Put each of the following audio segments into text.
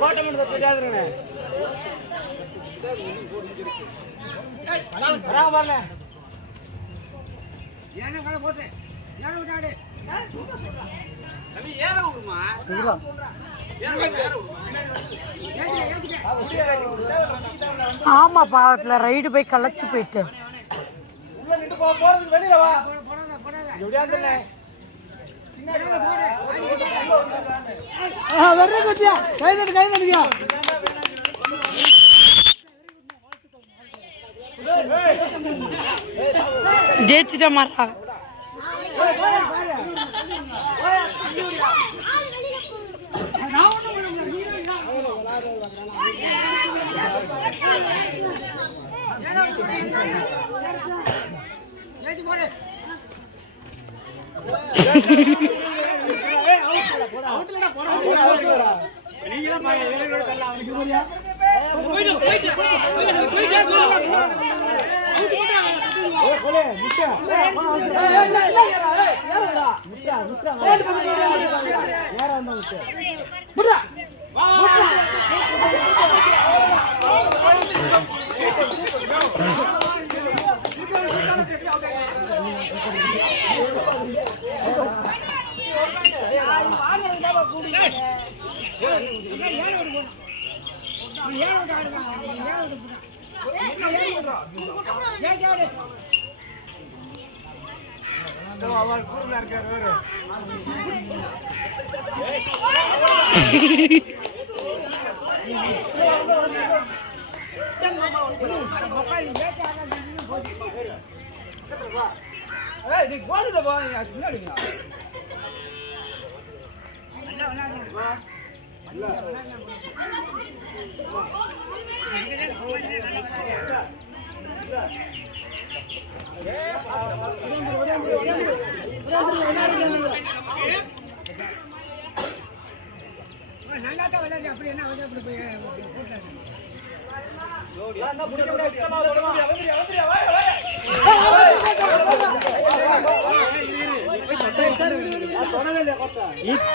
கோட்டை மட்டும் தெரியாதுங்கண்ணே. ஆமா பாவத்துல ரைடு போய் களைச்சு போயிட்டு ஜெயிச்சிட்ட மாறா.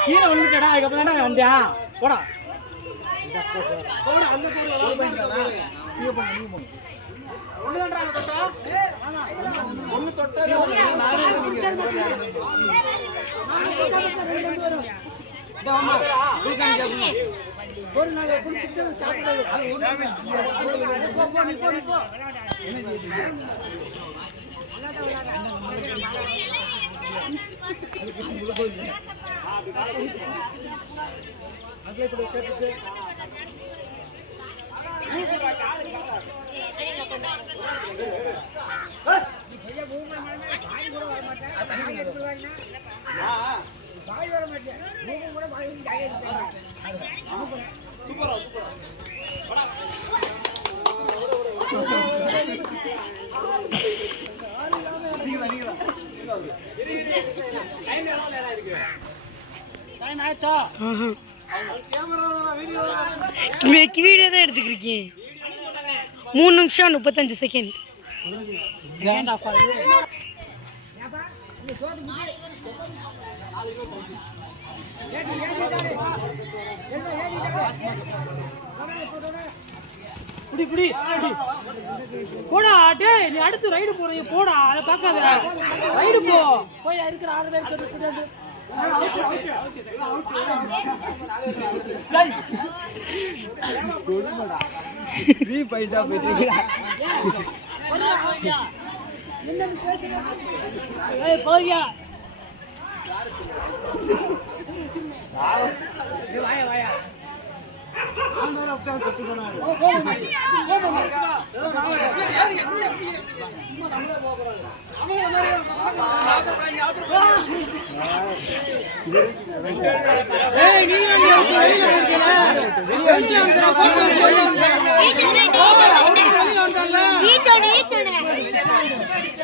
கீழே வந்துட்டா அதுக்கப்புறம் வந்தியா போடா வீடியோ தான் எடுத்துக்கிருக்கேன். 3 நிமிஷம் 35 செகண்ட். போடா டே, நீ அடுத்து ரைடு போறீங்க போடா, அதை பார்க்காத ரைடு போய் இருக்கிற 6 பேர் பைசா போறியா வாயா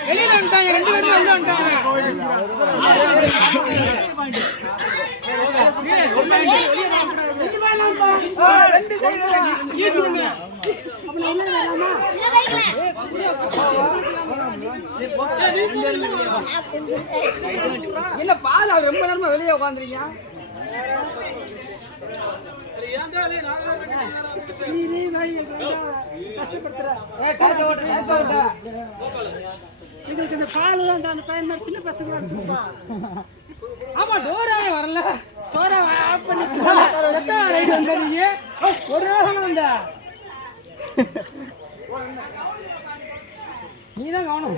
வெளியில வந்துட்டாங்க, 2 பேரும் வெளில என்ன பால் ரொம்ப நேரமா வெளியே உட்காந்துருக்கீங்க. நீ வாய் கஷ்டப்படுத்துற. எங்களுக்கு இந்த கால் தான் அந்த பையன் மாதிரி சின்ன பசங்க அடிச்சுப்பா. ஆமா டோராவே வரல. டோரா ஆஃப் பண்ணி ரைட் வந்த நீங்க ஒரு நேரம் வந்த நீ தான் கவனம்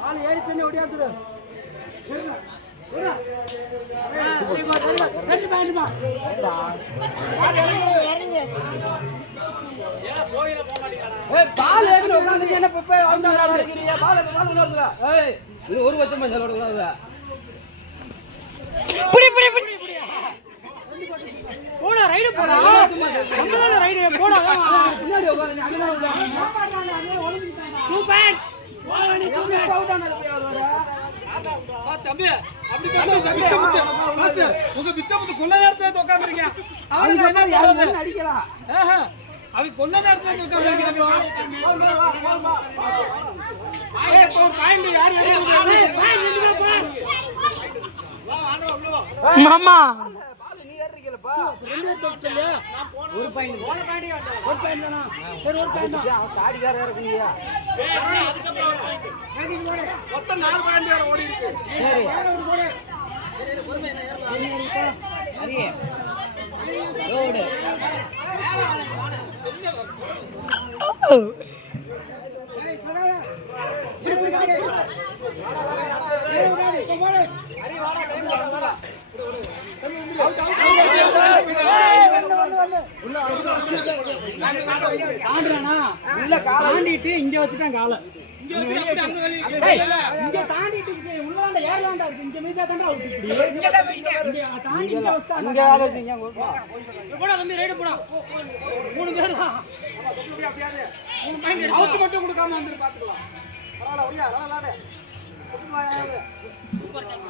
கால் ஏறி பண்ணி ஓடியாந்துரு. ஒரு வருஷமா செலவு போடா ரைடு போடா ரைடு போடா பின்னாடி தம்பி உங்க பிச்சமுத்து கொள்ள நேரத்துல உட்காந்துருக்கீங்க அடிக்கலாம் அவ கொள்ள நேரத்துல உட்காந்துருக்கீங்க மாமா ஒரு பாயிண்ட் தானா சரி ஒரு பாயிண்ட் மொத்தம் 4 பாயிண்ட் ஓடி இருக்கு. தாண்டிட்டு இங்க வச்சுட்டான் காலை இங்க தாண்டிட்டு உள்ளாண்ட ஏர்லாண்டா இருக்கு இங்க மீதா தாண்டா அவுட் தாண்டி இங்க வச்சா போடா தம்பி ரைடு போடா 3 பேர் தான் அப்படியே 3 பாயிண்ட் அவுட் மட்டும் கொடுக்காம வந்து பாத்துக்கலாம் பரவாயில்ல ஒடியா விளையாடு சூப்பர் டைம்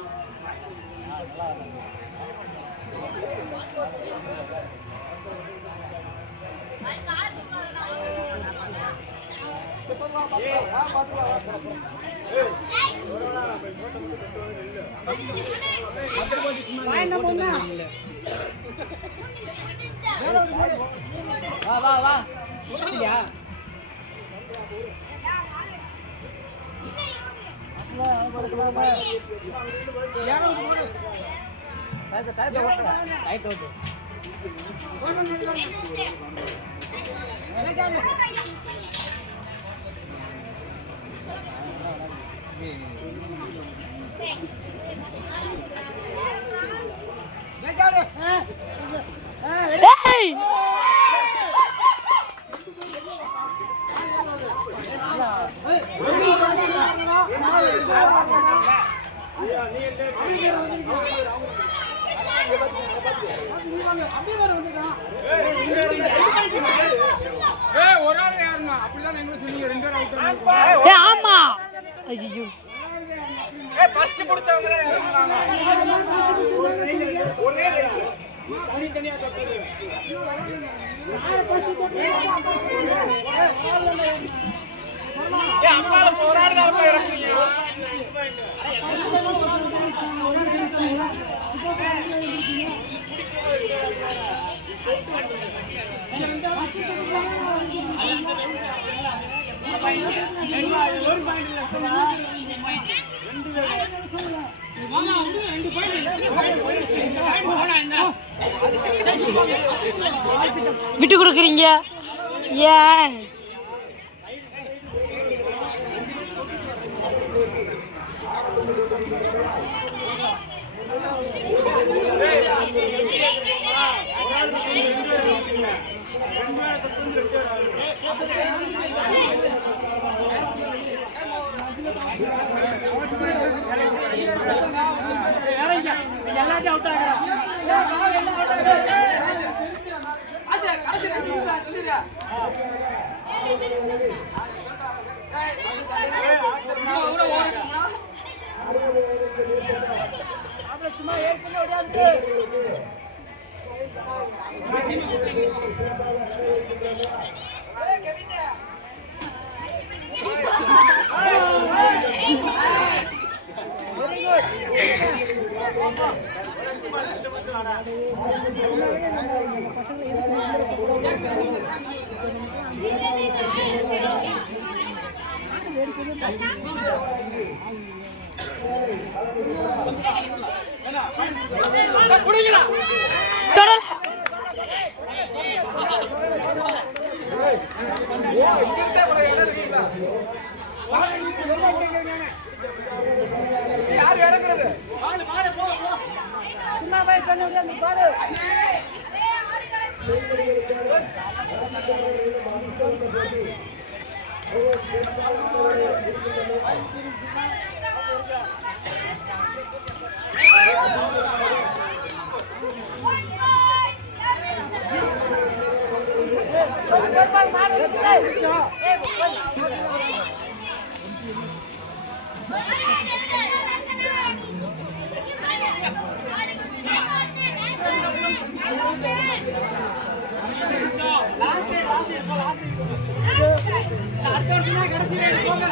வா ஆமா ஐயோ ஃபர்ஸ்ட் புடிச்சவங்க ஒரே தனியா தொட்டது அம்மால போராடுறாரு இறக்குங்க விட்டு கொடுக்குறீங்க ஏன் எல்லாத்தையும் அவுட் சும்மா ஏற்கனவே ஓடியாந்து வெரி குட் தொடல யாரு எடுக்கிறது சும்மா போய் சொன்ன அந்த பாரு அடுத்த வருஷம் கடைசி போங்க